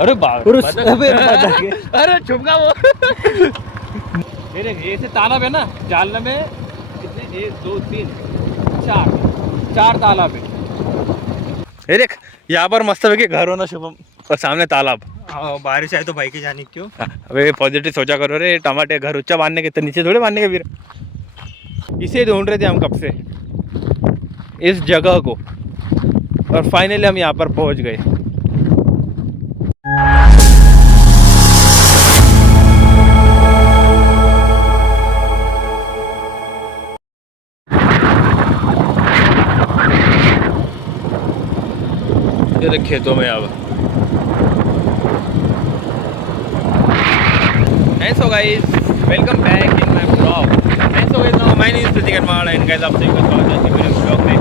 अरे बाप अरे छुपका वो ये से तालाब है ना, जालना में कितने, 1 2 3 4 तालाब है। ये देख यहाँ पर मस्त है कि घर होना शुभम और सामने तालाब। बारिश आए तो भाई की जाने क्यों। अबे पॉजिटिव सोचा करो रे, टमाटे घर ऊंचा बांधने के तो नीचे थोड़े बांधने के फिर। इसे ढूंढ रहे थे हम कब से, इस जगह को, और फाइनली हम यहाँ पर पहुँच गए। ये खेतों में अब so guys, welcome back in my blog. So guys now my name is Pratik Arman and guys आप सभी का स्वागत है मेरे ब्लॉग में।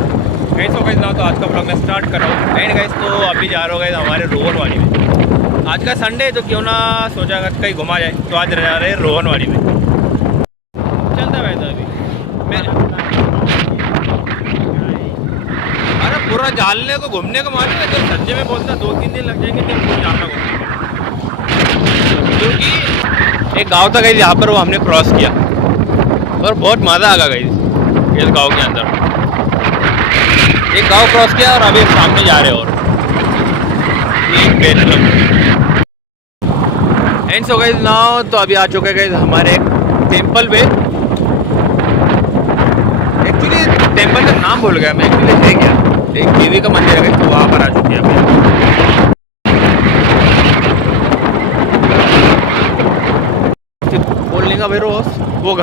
सो गाइस नाउ तो आज का ब्लॉग मैं स्टार्ट कर रहा हूँ। एंड गाइस तो अभी जा रहे हो गाइस हमारे रोहनवाड़ी में। आज का संडे है तो क्यों ना सोचा अगर कहीं घुमा जाए, तो आज जा रहे हैं रोहनवाड़ी में। चलता वैसा अभी मैं पूरा जालने को घूमने को मालूम है, तो सज्जे में बोलता 2-3 दिन लग जाएंगे तेरे को जालना घूमने, क्योंकि एक गांव था गाइस यहाँ पर, वो हमने क्रॉस किया और बहुत मज़ा आ गया गाइस इस गांव के अंदर। एक गांव क्रॉस किया और अभी सामने जा रहे हैं और एंड सो गाइस नाउ तो अभी आ चुके गाइस हमारे एक टेम्पल पे। एक्चुअली टेम्पल का नाम भूल गया मैं, एक्चुअली है क्या, एक देवी का मंदिर है तो वहाँ पर आ चुके हैं अभी। बोलने का भाई रोज वो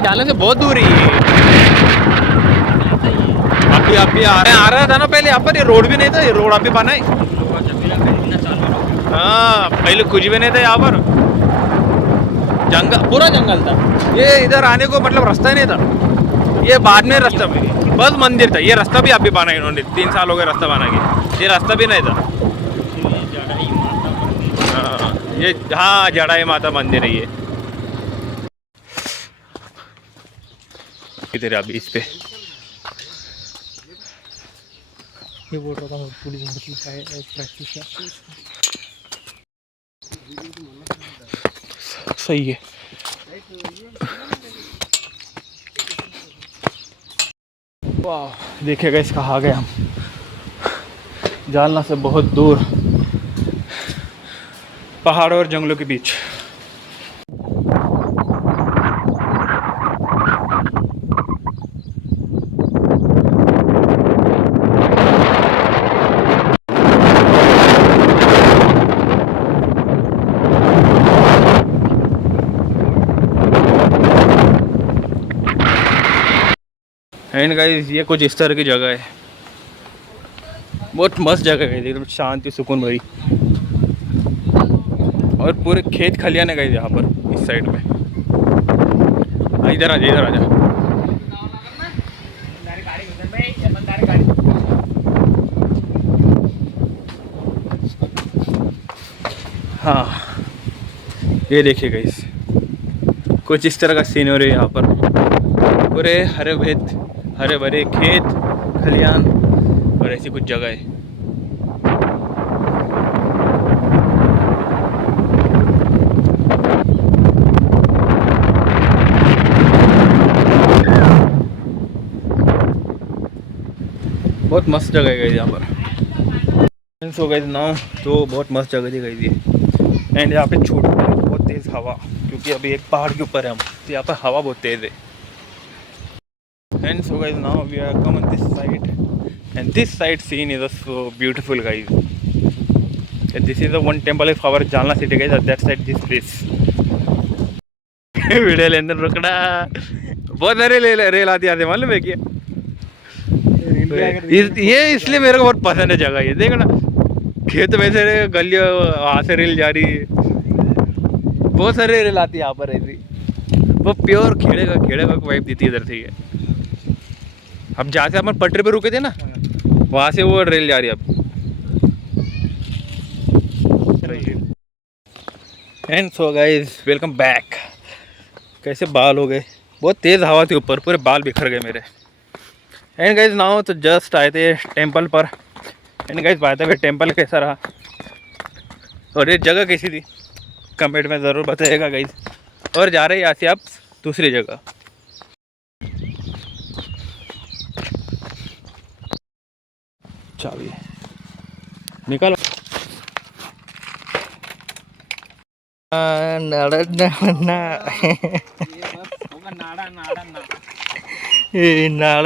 डालने से बहुत दूर ही है। अभी आ रहा था ना पहले यहाँ पर, ये रोड भी नहीं था, ये रोड अभी बना है। हाँ पहले कुछ भी नहीं था यहाँ पर, जंगल, पूरा जंगल था। ये इधर आने को मतलब रास्ता ही नहीं था, ये बाद में रास्ता में बस मंदिर था। ये रास्ता भी अभी बना इन्होंने, 3 साल हो गए रास्ता बना के, ये रास्ता भी नहीं था। ये हाँ जड़ाई माता मंदिर है ये किधर अभी इस पे। ये बोल रहा था पुलिस प्रैक्टिस सही है। वाह देखिएगा इसका आ गए हम जालना से बहुत दूर, पहाड़ों और जंगलों के बीच। एंड गाइस ये कुछ इस तरह की जगह है, बहुत मस्त जगह है, एकदम शांति सुकून भरी, और पूरे खेत खलियान है गाइस यहाँ पर इस साइड में। इधर आजा इधर आजा। हाँ ये देखिए गाइस कुछ इस तरह का सीनरी है यहाँ पर, पूरे हरे भरे खेत खलियान और ऐसी कुछ जगह है। बहुत मस्त जगह है यहाँ पर। सो गाइस नाउ तो बहुत मस्त जगह दी गई थी। एंड यहाँ पे छोटी बहुत तेज़ हवा, क्योंकि अभी एक पहाड़ के ऊपर है हम, तो यहाँ पर हवा बहुत तेज़ है। And so guys now we are come on this side and this side scene is so beautiful guys. And this is the one temple of our Jalna city guys, at that side this place. Video लेने रुकना, बहुत सारे rail आती आते मालूम है क्या। ये इसलिए मेरे को बहुत पसंद है जगह, ये देखो ना खेत में से गलियों वहाँ से रेल जा रही है, बहुत सारे रेल आती है यहाँ पर ऐसी, वो प्योर खेड़े का वाइब देती है इधर से। ये अब जहाँ से अपन पटरी पे रुके थे ना, वहाँ से वो रेल जा रही है अब। And so guys welcome back. कैसे बाल हो गए, बहुत तेज़ हवा थी ऊपर, पूरे बाल बिखर गए मेरे। एंड गाइस नाउ तो जस्ट आए थे टेंपल पर, एंड गाइस बात है टेम्पल कैसा रहा और ये जगह कैसी थी कमेंट में ज़रूर बताइएगा गाइस। और जा रहे हैं यहाँ से आप दूसरी जगह। चाबी निकालो। नाड़ा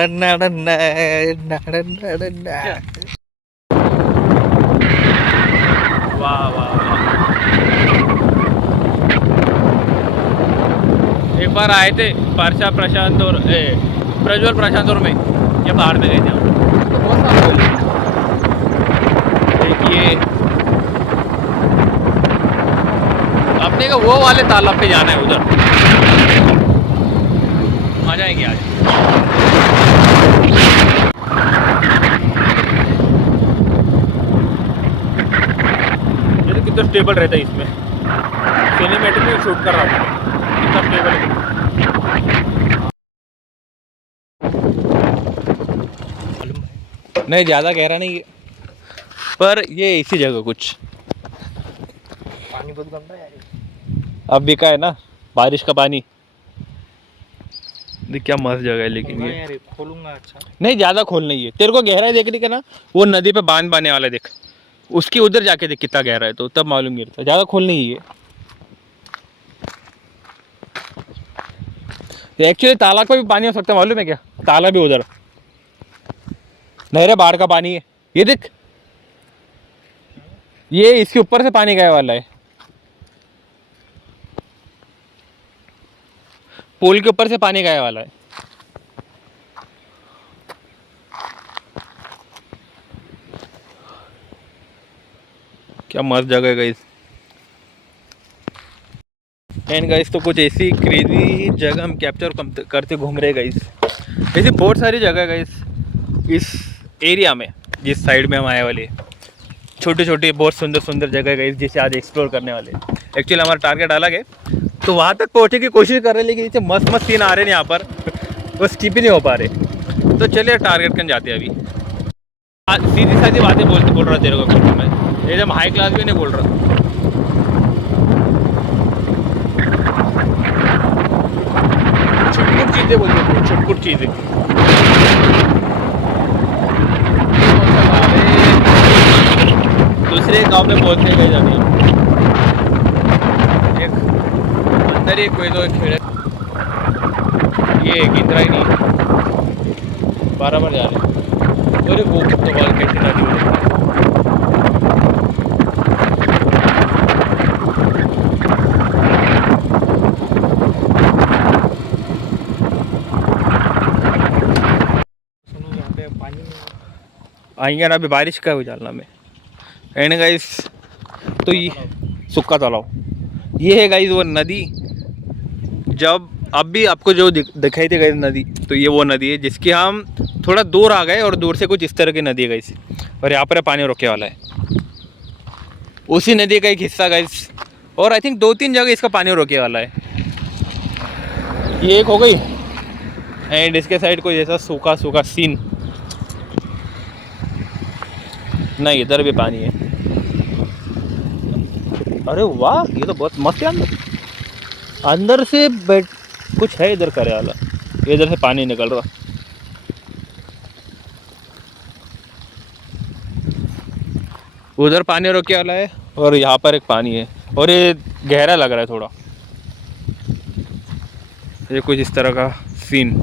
नाड़ा वाह वाह वाह। एक बार आए थे पारसा प्रशांत और प्रज्वल प्रशांत और मैं ये बाहर में गए थे हम तो बहुत साल पहले। देखिए अपने का वो वाले तालाब पे जाना है उधर आ जाएंगे आज। ये तो कितना स्टेबल रहता है इसमें सिनेमैटिक में शूट कर रहा था कितना स्टेबल है। नहीं ज़्यादा गहरा नहीं है पर ये इसी जगह कुछ पानी बहुत गंदा है यार। अब भी का है ना बारिश का पानी। देख क्या मस्त जगह है लेकिन ये यार खोलूंगा। अच्छा नहीं ज़्यादा खोल नहीं है तेरे को गहराई देखने का ना वो नदी पे बांध बांधने वाला देख उसकी उधर जाके देख कितना गहरा है तो तब मालूम गिरता ज़्यादा खोल नहीं है ये। एक्चुअली तालाब का भी पानी हो सकता है मालूम है क्या तालाब भी उधर नहीं रे बाढ़ का पानी है ये देख ये इसके ऊपर से पानी गए वाला है पुल के ऊपर से पानी गए वाला है। क्या मस्त जगह है गाइस। एंड गाइस तो कुछ ऐसी क्रेजी जगह हम कैप्चर करते घूम रहे गाइस। ऐसी बहुत सारी जगह गाइस इस एरिया में जिस साइड में हम आए वाले छोटी छोटी बहुत सुंदर सुंदर जगह गाइस जिसे आज एक्सप्लोर करने वाले। एक्चुअली हमारा टारगेट अलग है तो वहाँ तक पहुँचने की कोशिश कर रहे हैं लेकिन जैसे मस्त मस्त सीन आ रहे हैं यहाँ पर वो स्किप ही नहीं हो पा रहे। तो चलिए टारगेट करने जाते हैं अभी। सीधी साधी बातें बोल रहा तेरे को मैं एकदम हाई क्लास भी नहीं बोल रहा। छुटपुट चीज़ें बोलते छुटपुट चीज़ें। दूसरे गांव में पहुंचने गए जाने एक अंदर ही कोई तो खेड़े ये गिंदरा ही नहीं बराबर जा रहे अरे वो तो बाल कैसे नदी आएंगे ना अभी बारिश का उजालना में। एंड गाइस तो ये सुक्का तालाब ये है गाइस वो नदी जब अब भी आपको जो दिखाई थी गाइस नदी तो ये वो नदी है जिसकी हम थोड़ा दूर आ गए और दूर से कुछ इस तरह की नदी है गाइस और यहाँ पर पानी रोकने वाला है उसी नदी का एक हिस्सा गाइस और आई थिंक 2-3 जगह इसका पानी रोकने वाला है। ये एक हो गई एंड इसके साइड कोई ऐसा सूखा सूखा सीन नहीं इधर भी पानी है। अरे वाह ये तो बहुत मस्त है अंदर से बैठ कुछ है इधर करे वाला इधर से पानी निकल रहा। उधर पानी रोके वाला है और यहाँ पर एक पानी है और ये गहरा लग रहा है थोड़ा ये कुछ इस तरह का सीन।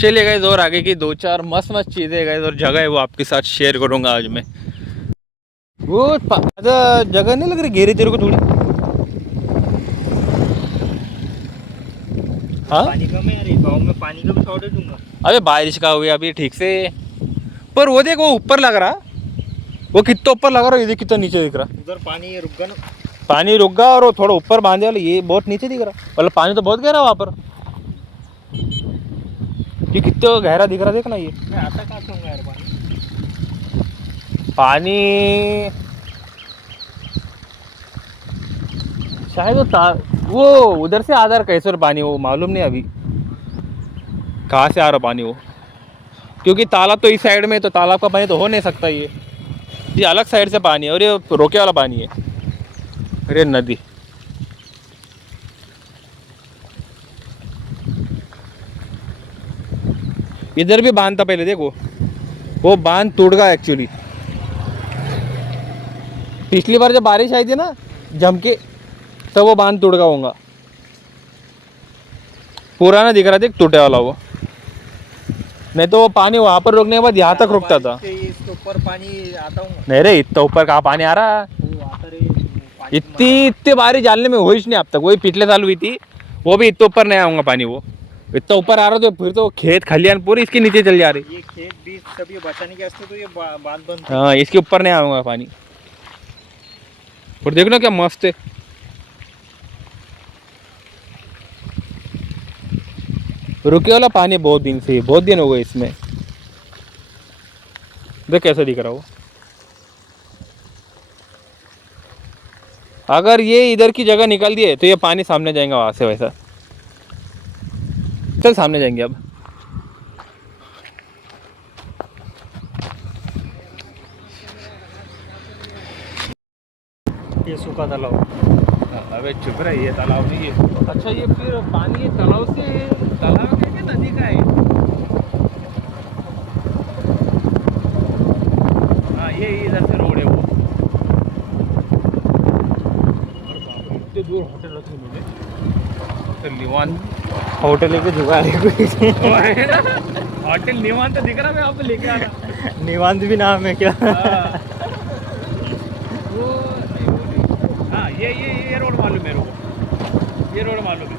चलिए गाइस और आगे की 2-4 मस्त मस्त चीज़ें गाइस और जगह है वो आपके साथ शेयर करूंगा आज मैं। वो जगह नहीं लग रही घेरी तेरे को थोड़ी। हाँ पानी कम है यार गाँव में पानी का भी शॉर्टेज दूंगा। अबे बारिश का हुई अभी ठीक से पर वो देख वो ऊपर लग रहा वो कितना ऊपर लग रहा ये देख कितना नीचे दिख रहा। उधर पानी रुक गया ना पानी रुक गया और वो थोड़ा ऊपर बांधे वाला ये बहुत नीचे दिख रहा मतलब पानी तो बहुत गहरा वहाँ पर ये कितना गहरा दिख रहा देखना ये मैं आता कहाँ से होगा यार पानी शायद वो उधर से आ रहा कैसे पानी वो मालूम नहीं अभी कहाँ से आ रहा पानी वो क्योंकि तालाब तो इस साइड में है, तो तालाब का पानी तो हो नहीं सकता ये अलग साइड से पानी है और ये रोके वाला पानी है और ये नदी। इधर भी बांध था पहले, देखो वो बांध टूट गया एक्चुअली। पिछली बार जब बारिश आई थी ना जम के, तब वो बांध टूट गया होगा। पुराना दिख रहा था टूटे वाला वो, नहीं तो वो पानी वहां पर रोकने के बाद यहाँ तक रुकता था। इसके ऊपर पानी आता हूँ नहीं रे, इतना ऊपर कहाँ पानी आ रहा है? इतनी बारिश डालने में हुई नहीं अब तक। वही पिछले साल हुई थी, वो भी इतना ऊपर नहीं आऊंगा पानी। वो इतना ऊपर आ रहा तो फिर तो खेत खलियान पूरी इसके नीचे चल जा रही। ये खेत भी सब ये बचाने के वास्ते तो ये बांध बंद। हाँ, इसके ऊपर नहीं आऊंगा पानी। और देख लो क्या मस्त है। रुके वाला पानी बहुत दिन से, बहुत दिन हो गए इसमें। देख कैसा दिख रहा हो। अगर ये इधर की जगह निकल दिए तो ये पानी सामने जाएगा वहां से वैसा। चल सामने जाएंगे अब। ये सूखा तालाब। अबे चुप रही है, तालाब नहीं है। अच्छा ये फिर पानी ये तालाब से, तालाब है क्या नदी का है? हाँ ये इधर से रोड है वो। इतने दूर होटल रखी मुझे तो निवान होटल लेके जुगाड़ होटल निवान तो दिख रहा, मैं आपको लेके आ रहा। निवांत भी नाम है क्या? हाँ ये रोड मालूम मेरे को, ये रोड मालूम है।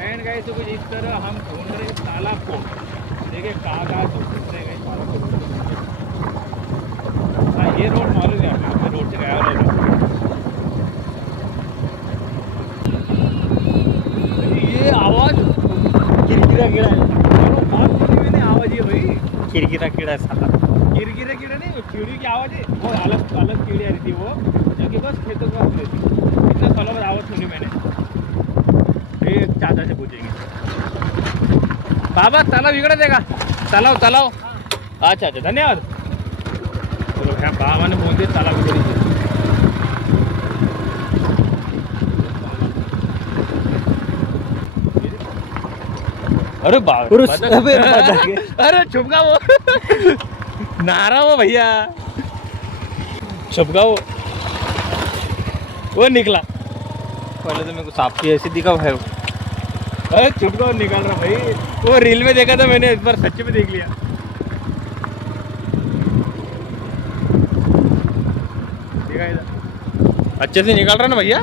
एंड गाइस तो कुछ इस तरह हम ढूंढ रहे तालाब को। देखिए कहाँ ढूंढ रहे हैं तालाब को। हाँ ये रोड मालूम है हमें, मैं रोड से गया रोड। ये आवाज़ किरकिरा कीड़ा है। बात सुनी मैंने, आवाज़ ये भाई किरकिरा कीड़ा है साला। गिरगिरे कीड़े नहीं, वो कीड़ी की आवाज़ है। वो अलग अलग कीड़ियाँ रहती है वो, जो कि बस खेतों के पास रहती है। इतना सालों बाद आवाज़ सुनी मैंने। एक चाचा से पूछेंगे, बाबा तालाब इकड़े देगा? तालाब अच्छा अच्छा धन्यवाद। चलो ह्या बाबा ने बोलते तालाब इकडे। अरे अरे छुपका वो नारा वो भैया, छुपका वो निकला। पहले तो मेरे को सांप की ऐसी दिखा है। अरे छुपका वो निकल रहा भाई। वो रील में देखा था मैंने, इस बार सच्ची में देख लिया। देखा इधर अच्छे से निकल रहा ना भैया।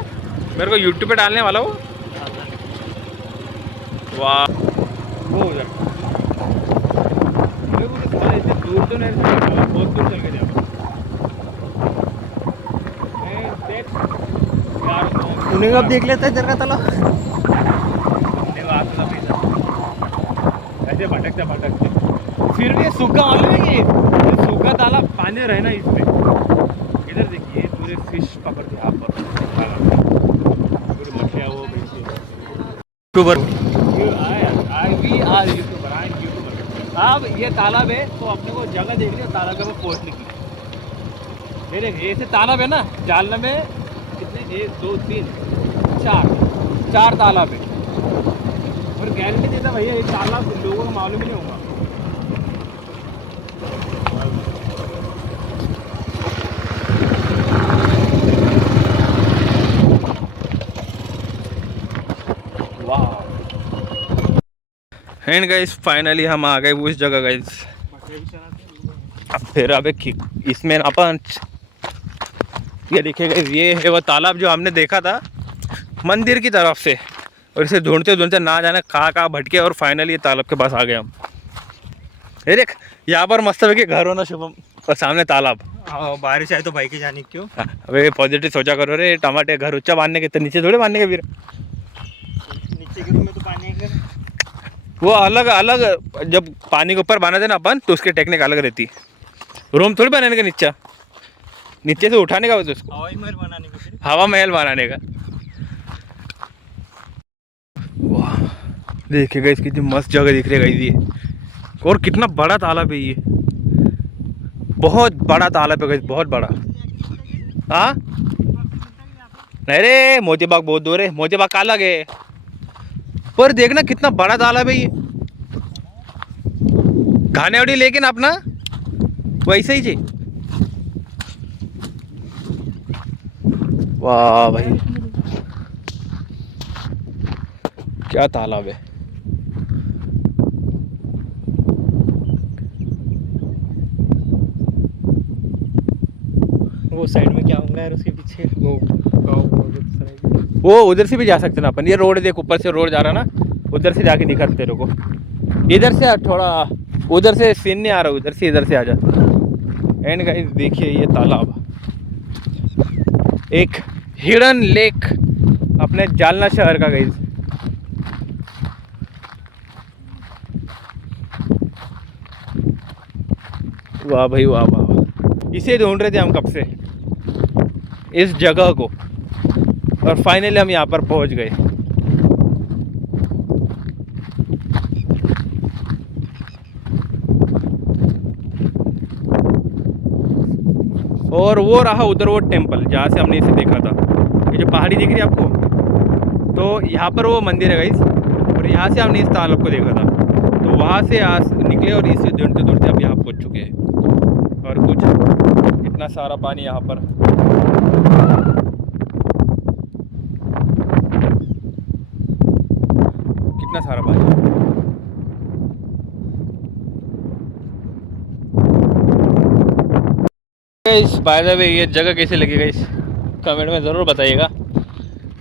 मेरे को यूट्यूब पे डालने वाला वो। वाह वो उधर ऐसे दूर तो नहीं, बहुत दूर चल के जाओ। तूने कब देख लेता है इधर का तालाब? ऐसे भटकते फिर भी सूखा मालूम है कि ये सूखा तालाब पानी रहना इसमें। इधर देखिए पूरे फिश पकड़ते यहाँ पर पूरी मछलियाँ वो यूट्यूबर। अब ये तालाब है तो अपने को जगह देख रही है तालाब के ऊपर पहुँचने की। मेरे ऐसे तालाब है ना जालना में कितने, 1 2 3 4 तालाब है। और गारंटी देता भैया ये तालाब लोगों को मालूम ही नहीं होगा। वाह एंड गाइस फाइनली हम आ गए उस जगह गाइस। अब फिर अब इसमें अपन ये देखिए गाइस, ये है वो तालाब जो हमने देखा था मंदिर की तरफ से, और इसे ढूंढते ढूंढते ना जाने कहाँ भटके और फाइनली ये तालाब के पास आ गए हम। ये देख यहाँ पर मस्त है कि घर होना शुभम, और सामने तालाब। बारिश आए तो भाई की जाने क्यों? अबे पॉजिटिव सोचा करो रे, टमाटे घर ऊंचा बांधने के तो नीचे थोड़े बांधने के। फिर नीचे के रूम में तो पानी है। वो अलग अलग, जब पानी के ऊपर बांधते ना अपन तो उसकी टेक्निक अलग रहती। रूम थोड़ी बनाने का नीचे से उठाने का उसको, हवाई महल बनाने का। हवा महल बनाने का। वाह देखिए गाइस कितनी मस्त जगह दिख रही है गाइस ये। और कितना बड़ा तालाब है ये, बहुत बड़ा तालाब है गाइस, बहुत बड़ा। हाँ नहीं रे, मोती बाग बहुत दूर है, मोती बाग का अलग है। पर देखना कितना बड़ा तालाब है ये, घानेवाड़ी लेकिन अपना वैसे ही जी। वाह भाई क्या तालाब है। वो साइड में क्या होगा यार, उसके पीछे वो गाँव। वो उधर से भी जा सकते ना अपन, ये रोड देख, ऊपर से रोड जा रहा ना, उधर से जाके दिखा तेरे को। इधर से थोड़ा, उधर से सीन नहीं आ रहा, उधर से इधर से आ जा। एंड गाइस देखिए ये तालाब, एक हिडन लेक अपने जालना शहर का गाइस। वाह भाई वाह वाह, इसे ढूंढ रहे थे हम कब से, इस जगह को, और फाइनली हम यहाँ पर पहुँच गए। और वो रहा उधर वो टेम्पल जहाँ से हमने इसे देखा था, ये जो पहाड़ी दिख रही है आपको, तो यहाँ पर वो मंदिर है गाइस, और यहाँ से हमने इस तालाब को देखा था। तो वहाँ से आज निकले और इसे ढूंढते ढूंढते अब यहाँ पहुँच चुके हैं। और कुछ इतना सारा पानी यहाँ पर, कितना सारा पानी। बाय द वे ये जगह कैसे लगी गाइस, कमेंट में ज़रूर बताइएगा।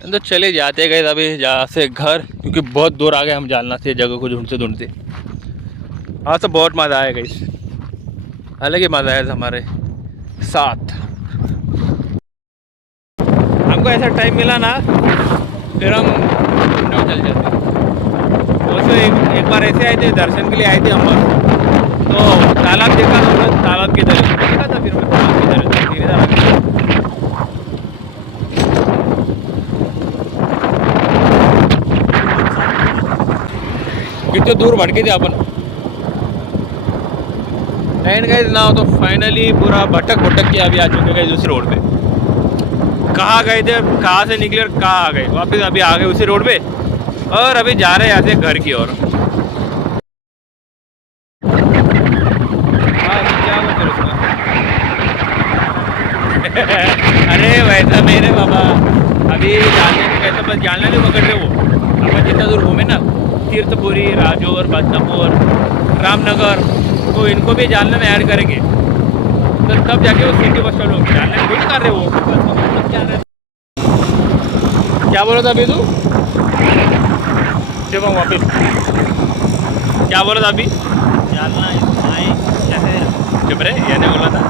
तो चले जाते गए अभी जहाँ से घर, क्योंकि बहुत दूर आ गए हम जालना से जगह को ढूंढते ढूंढते। हाँ तो बहुत मज़ा आया गाइस, अलग ही मज़ा आया हमारे साथ। हमको ऐसा टाइम मिला ना, फिर हम घूमने चल जाते। दोस्तों एक बार ऐसे आए थे, दर्शन के लिए आए थे हम लोग, तो तालाब देखा तो तालाब की तरफ देखा था, फिर मैं तालाब की तरफ धीरे धीरे। कितने दूर भटके थे अपन। एंड गाइस ना तो फाइनली पूरा भटक भटक के अभी आ चुके गए उसी रोड पे। कहाँ गए थे, कहाँ से निकले और कहाँ आ गए, वापस अभी आ गए उसी रोड पे, और अभी जा रहे हैं यहाँ से घर की ओर। अरे वैसा मेरे बाबा, अभी जानने को कैसा, बस जानना नहीं पकड़ रहे वो। अपन जितना दूर घूमे ना, तीर्थपुरी, राजौर, बदनापुर, रामनगर, तो इनको भी जानने में ऐड करेंगे, तो तब जाके वो सिटी बस स्टैंड होगी। जानने में कुछ कर रहे वो, क्या बोला था अभी तू? जब हम वापिस क्या बोला था अभी? जालना शहर। चुप रहे, ये नहीं बोला था।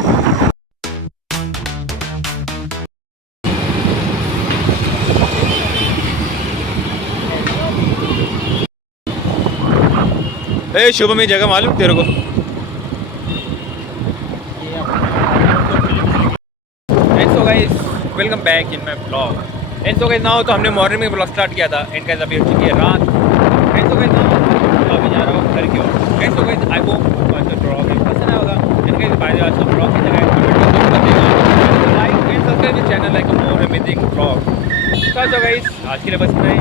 ए शुभम, ये जगह मालूम तेरे को? And so guys welcome back in my blog. And so guys now तो हमने मॉर्निंग में ब्लॉग स्टार्ट किया था, एंड गाइस अभी हो चुकी है रात। एंड सो गाइस नाउ अभी जा रहा हूँ घर की ओर। And so guys I hope आज का ब्लॉग पसंद आया होगा। And guys by the way आज का ब्लॉग कैसा लगा कमेंट में जरूर बताइएगा। Like and subscribe this channel like more amazing blog. So guys आज के लिए बस इतना ही।